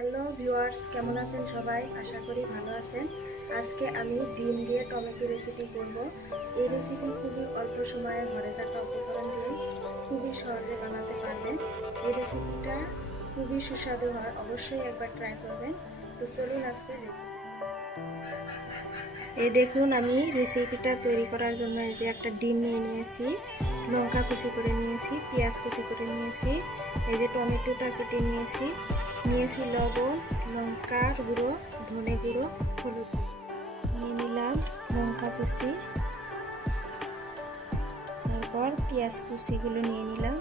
Hello viewers, কেমন আছেন সবাই? আশা করি ভালো আছেন। আজকে আমি ডিম দিয়ে টমেটো রেসিপি করব। এই রেসিপি খুবই অল্প সময়ে ঘরে থাকা উপকরণ দিয়ে খুবই সহজে বানাতে পারবেন। এই রেসিপিটা খুবই সুস্বাদু হয়, অবশ্যই একবার ট্রাই করবেন। তো চলুন আজকে রেসিপি। এই দেখুন, আমি রেসিপিটা তৈরি করার জন্য এই যে একটা ডিম নিয়ে নিয়েছি, লঙ্কা কুচি করে নিয়েছি, পেঁয়াজ কুচি করে নিয়েছি, এই যে টমেটোটা কেটে নিয়েছি, লবণ, লঙ্কার গুঁড়ো, ধনে গুঁড়ো, হলুদ নিয়ে নিলাম, লঙ্কা কুচি, তারপর পেঁয়াজ কুচিগুলো নিয়ে নিলাম,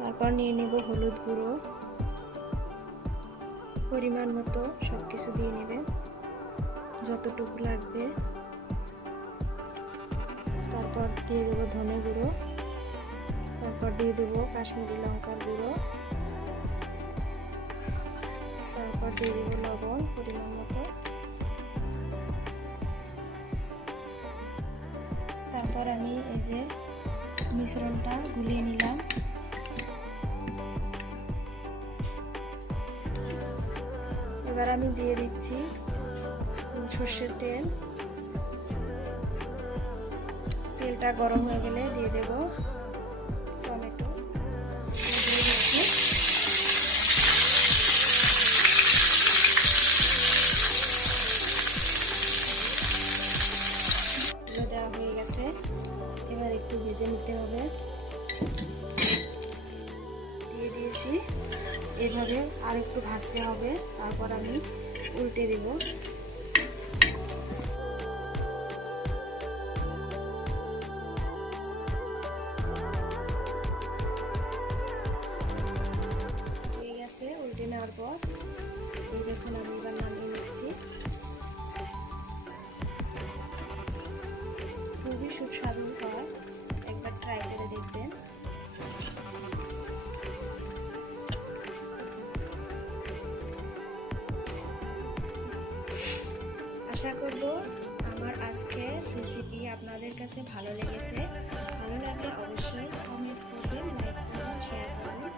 তারপর নিয়ে নেব হলুদ গুঁড়ো, পরিমাণ মতো সব কিছু দিয়ে নেবেন যতটুকু লাগবে। তারপর দিয়ে দেবো ধনে গুঁড়ো, তারপর দিয়ে দেবো কাশ্মীরি লঙ্কার গুঁড়ো, তারপর দিয়ে দেবো লবণ পরিমাণ মতো, তারপর আমি এই যে মিশ্রণটা গুলিয়ে নিলাম। এবার আমি দিয়ে দিচ্ছি সর্ষের তেল। তেলটা গরম হয়ে গেলে দিয়ে দেব টমেটো, দিয়ে দিচ্ছি। দেওয়া হয়ে গেছে, এবার একটু ভেজে নিতে হবে। দিয়ে দিয়েছি, এভাবে আর একটু ভাজতে হবে, তারপর আমি উল্টে দেব। হয়ে গেছে উল্টে নেওয়ার পর এই দেখুন আমি এবার নামিয়ে নিচ্ছি। খুবই সুস্বাদু হয়, একবার ট্রাই করে দেখবেন। আশা করব আমার আজকের রেসিপি আপনাদের কাছে ভালো লেগেছে। ভালো লাগলে অবশ্যই কমেন্ট করবেন, লাইক করবেন, শেয়ার করবেন।